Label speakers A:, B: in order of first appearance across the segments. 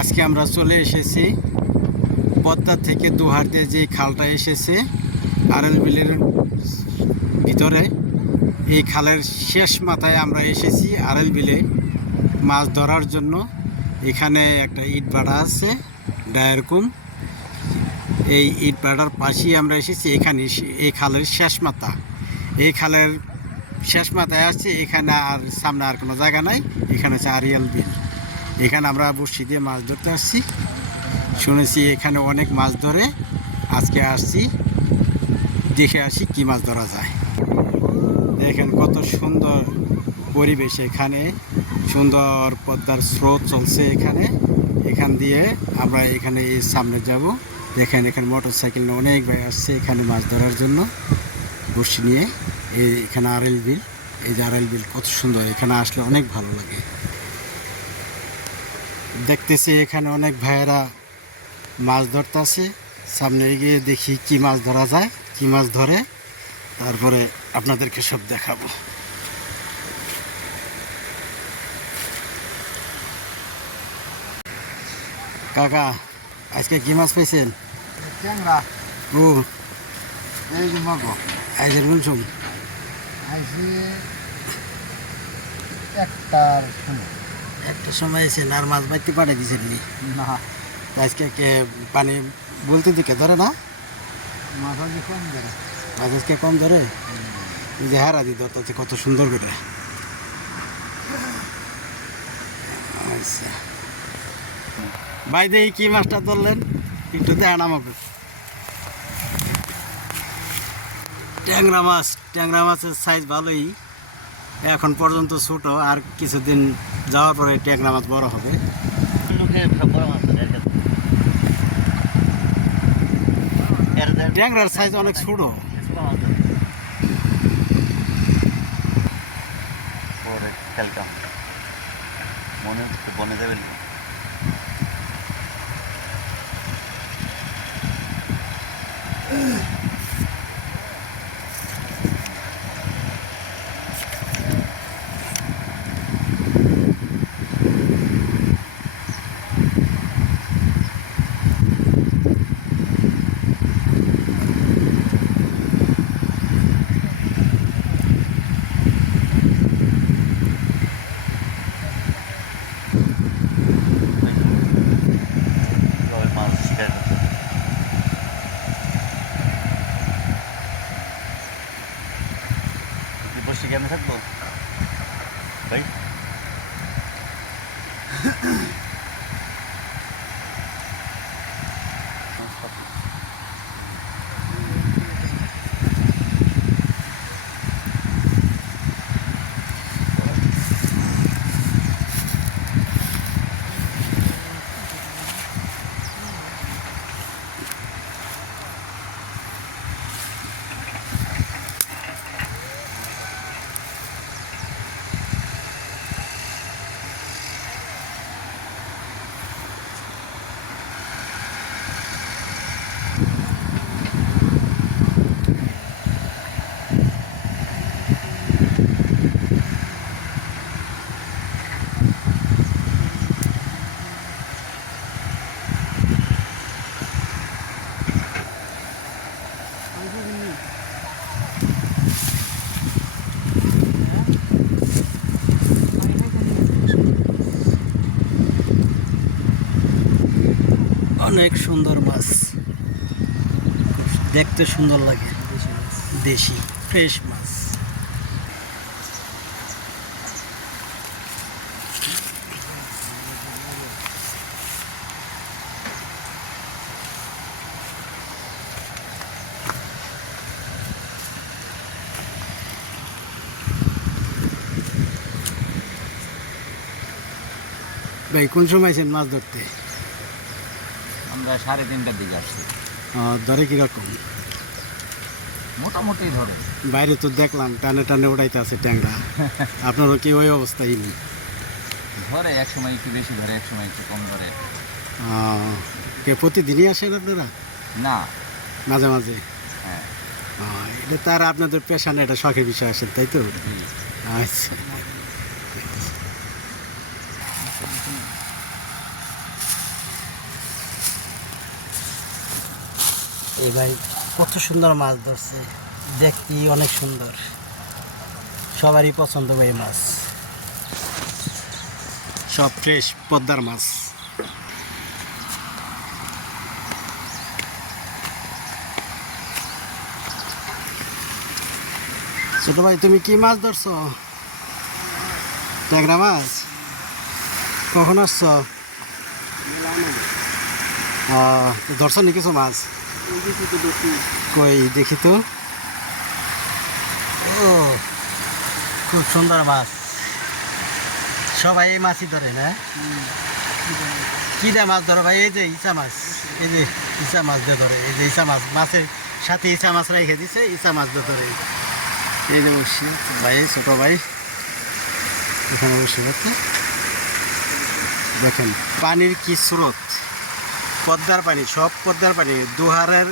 A: আজকে আমরা চলে এসেছি পদ্মা থেকে দুহার দিয়ে যে খালটা এসেছে আরএল বিলের ভিতরে। এই খালের শেষ মাথায় আমরা এসেছি আরএল বিলে মাছ ধরার জন্য। এখানে একটা ইট ভাড়া আছে ডায়ারকুম এই ইট ভাড়ার পাশেই আমরা এসেছি, এখানে এই খালের শেষ মাথা। এই খালের শেষ মাথায় আসছে এখানে আর সামনে আর কোনো জায়গা নাই, এখানে হচ্ছে আরিয়াল বিল। এখানে আমরা বড়শি দিয়ে মাছ ধরতে আসছি। শুনেছি এখানে অনেক মাছ ধরে। আজকে আসছি, দেখে আসি কি মাছ ধরা যায়। দেখেন কত সুন্দর পরিবেশ এখানে। সুন্দর পদ্মার স্রোত চলছে এখানে। এখান দিয়ে আমরা এখানে সামনে যাব। দেখেন এখানে মোটর সাইকেল অনেক ভাই আসছে এখানে মাছ ধরার জন্য। বড়শি নিয়ে এই এখানে আরএল বিল। এই যে আরএল বিল কত সুন্দর। এখানে আসলে অনেক ভালো লাগে। দেখতেছি এখানে অনেক ভাইয়েরা মাছ ধরতেছে। সামনে গিয়ে দেখি কি মাছ ধরা যায় কি মাছ ধরে। তারপরে আপনাদেরকে সব দেখাবো। কাকা আজকে কি মাছ পেয়েছেন
B: ট্যাংরা।
A: ও।
B: এই যে মাগো
A: আইসের বলছুম
B: আইসি একটার সময়।
A: একটা সময় এসে আর মাছ বাইতে পাঠিয়ে দিয়েছেন নি। আজকে কে পানি বলতে দিকে ধরে না?
B: মাথা যে কম ধরে।
A: মাছ আজকে কম ধরে? যে হারা দি ধরতে কত সুন্দর করে। আচ্ছা। ভাই দেখি কি মাছটা ধরলেন? একটু দেখান আমাকে। ট্যাংরা মাছ। ট্যাংরা মাছের সাইজ ভালোই। এখন পর্যন্ত ছোট আর কিছুদিন যাওয়ার পরে ট্যাংরা মাছ বড় হবে। ট্যাংরার সাইজ অনেক ছোট।
C: বনে তবে মাছ খেয়ে বসে কেমন থাকব ভাই
A: অনেক সুন্দর মাছ। দেখতে সুন্দর লাগে। দেশি ফ্রেশ মাছ। ভাই, কোন সময় আছেন মাছ ধরতে?
C: আমরা সাড়ে তিনটার দিকে আসছি।
A: ধরে কীরকম?
C: মোটামুটি ধরে।
A: বাইরে তো দেখলাম টানে টানে উড়াইতে আছে ট্যাংরা। আপনারও কি ওই অবস্থাই নেই?
C: ধরে এক সময় একটু বেশি ধরে এক সময় একটু কম ধরে।
A: কে প্রতিদিনই আসেন আপনারা?
C: না।
A: মাঝে মাঝে?
C: হ্যাঁ।
A: এটা তার আপনাদের পেশা না এটা শখের বিষয় আসেন তাই তো? আচ্ছা। এই ভাই, কত সুন্দর মাছ ধরছে। দেখতে অনেক সুন্দর। সবারই পছন্দ ভাই মাছ। সব ফ্রেশ পদ্মার মাছ। ছোট ভাই, তুমি কি মাছ ধরছো? ট্যাংরা মাছ? কখন আসছো? ধরছো নি কিছু মাছ? কই, দেখি তো। ও, খুব সুন্দর মাছ। সবাই এই মাছই ধরে, না? কি দেয় মাছ ধরো ভাই? এই যে ইসা মাছ। এই যে ইসা মাছ দিয়ে ধরে। এই যে ইসা মাছ। মাছের সাথে ইসা মাছ রেখে দিছে ইসা মাছ দিয়ে ধরে। এই যে বসে ভাই, ছোট ভাই। এখানে বসে দেখেন, পানির কি স্রোত। পদ্মার পানি, সব পদ্মার পানি, দুহারের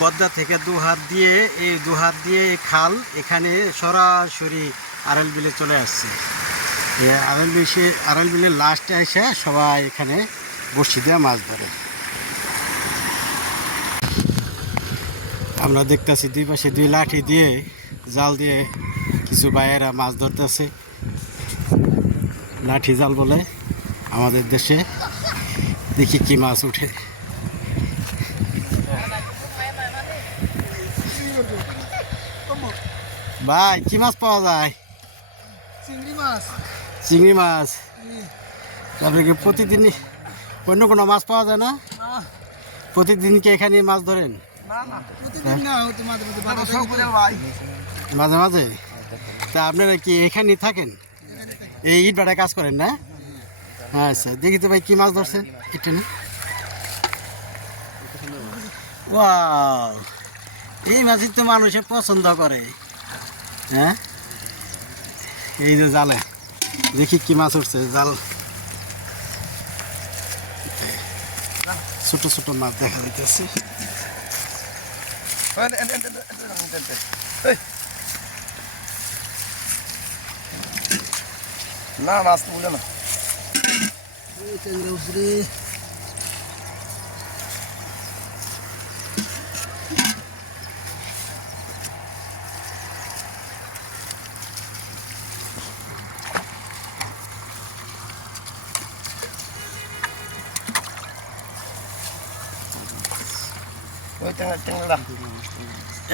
A: পদ্মা থেকে দুহাত দিয়ে, এই দুহাত দিয়ে এই খাল এখানে সরাসরি আড়াল বিলে চলে আসছে। আড়াল বিশে আড়াল বিলের লাস্টে এসে সবাই এখানে বসি দিয়ে মাছ ধরে। আমরা দেখতেছি দুই পাশে দুই লাঠি দিয়ে, জাল দিয়ে কিছু ভাইয়েরা মাছ ধরতেছে। লাঠি জাল বলে আমাদের দেশে দেখি কি মাছ উঠে ভাই কি মাছ পাওয়া যায়?
B: চিংড়ি মাছ।
A: চিংড়ি মাছ। তারপরে কি প্রতিদিন অন্য কোনো মাছ পাওয়া যায় না? প্রতিদিন কি এখানে মাছ ধরেন?
B: মাঝে মাঝে
A: তা আপনারা কি এখানে থাকেন? এই ইট ভাড়ায় কাজ করেন না? আচ্ছা দেখি তো ভাই কি মাছ ধরছেন? এটা না? ওয়াও এই মাছই তো মানুষে পছন্দ করে। হ্যাঁ? এই যে জালে। দেখি কি মাছ উঠছে জাল। ছোট ছোট মাছ দেখা যাইতেছে।
C: না মাছ তো বলে না।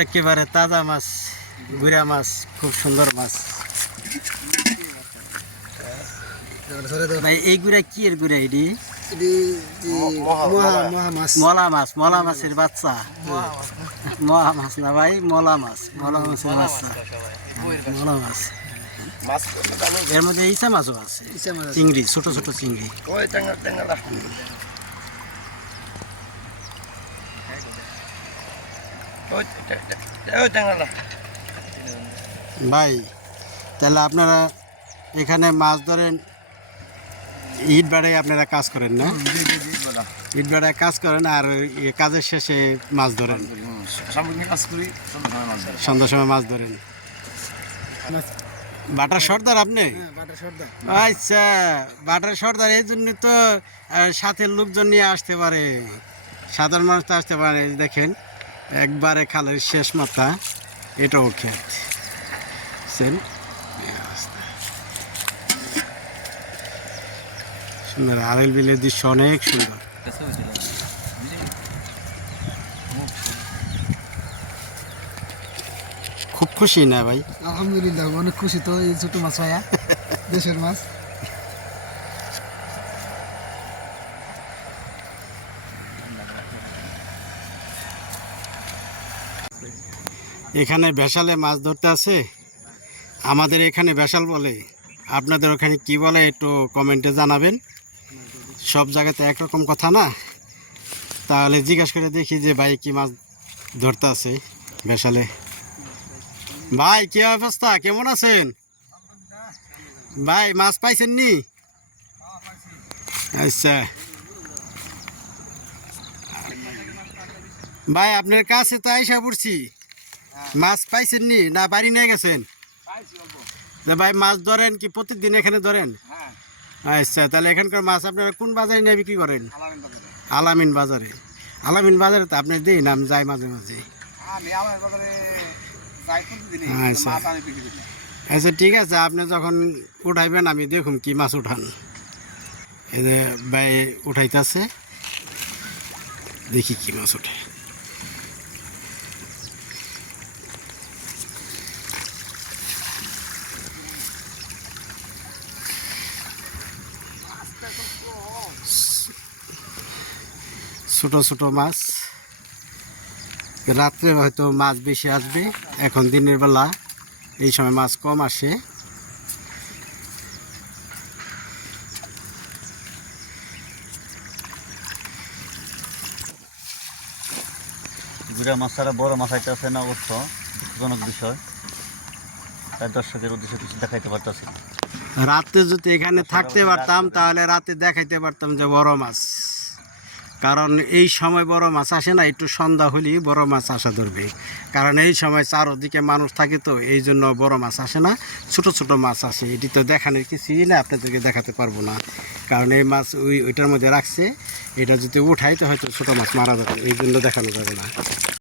A: একেবারে তাজা মাছ গুড়া মাছ খুব সুন্দর মাছ। ভাই এই গুড়া কি এর গুড়া এটি? মলা মাছ মলা মাছের বাচ্চা। মহা মাছ। না ভাই মলা মাছ মলা মাছের বাচ্চা। মলা মাছ।
C: মাছ
A: এর মধ্যে ইসা মাছও আছে।
B: মাছ
A: চিংড়ি ছোট ছোট চিংড়ি। ভাই তাহলে আপনারা এখানে মাছ ধরেন ইট বেড়ায় আপনারা কাজ করেন না? ইট বেড়ায় কাজ করেন আর কাজের শেষে মাছ ধরেন।
C: কাজ করি
A: সন্ধ্যার সময় মাছ ধরেন। বাটার সর্দার আপনি?
B: হ্যাঁ,
A: আচ্ছা বাটার সর্দার এই জন্য তো সাথে লোকজন নিয়ে আসতে পারে। সাধারণ মানুষ তো আসতে পারে দেখেন একবারে খালের শেষ মাথা এটাও খেত বুঝছেন? এই অবস্থা। সুন্দর। আরেল বিলের দৃশ্য অনেক সুন্দর। খুব খুশি না ভাই?
B: আলহামদুলিল্লাহ অনেক খুশি তো এই ছোট মাছ ভাইয়া দেশের মাছ।
A: এখানে ভেসালে মাছ ধরতে আছে। আমাদের এখানে ভেসাল বলে। আপনাদের ওখানে কি বলে একটু কমেন্টে জানাবেন। সব জায়গাতে একরকম কথা না? তাহলে জিজ্ঞাসা করে দেখি যে ভাই কি মাছ ধরতে আছে ভেসালে। ভাই, কি অবস্থা? কেমন আছেন? ভাই, মাছ পাইছেন নি? আচ্ছা। ভাই, আপনার কাছে তো আইসা পড়ছি। মাছ পাইছেন নি না বাড়ি নিয়ে গেছেন? ভাই, মাছ ধরেন কি প্রতিদিন এখানে ধরেন? আচ্ছা তাহলে এখানকার মাছ আপনারা কোন বাজারে নিয়ে বিক্রি করেন? আলামিন বাজারে। আলামিন বাজারে। তো আপনি দিন আমি যাই মাঝে মাঝে।
D: প্রতিদিনই
A: আচ্ছা। আচ্ছা ঠিক আছে আপনি যখন উঠাইবেন আমি দেখুন কি মাছ উঠান। এই যে ভাই উঠাইতেছে দেখি কি মাছ উঠে। ছোট ছোট মাছ। রাত্রে হয়তো মাছ বেশি আসবে এখন দিনের বেলা এই সময় মাছ কম আসে।
E: গুড়া মাছ ছাড়া বড় মাছ আইতে আছে না অবশ্য দুঃখজনক বিষয়। তাই দর্শকের উদ্দেশ্যে কিছু দেখাইতে পারতেছি
A: রাতে যদি এখানে থাকতে পারতাম তাহলে রাতে দেখাইতে পারতাম যে বড় মাছ। কারণ এই সময় বড় মাছ আসে না, একটু সন্ধ্যা হলেই বড় মাছ আসা ধরবে। কারণ এই সময় চারদিকে মানুষ থাকে তো, এই জন্য বড় মাছ আসে না, ছোট ছোট মাছ আসে। এটি তো দেখানোর কিছুই না, আপনাদেরকে দেখাতে পারব না। কারণ এই মাছ ওই ওইটার মধ্যে রাখছে, এটা যদি উঠাই তো হয়তো ছোটো মাছ মারা যাবে, এই জন্য দেখানো যাবে না।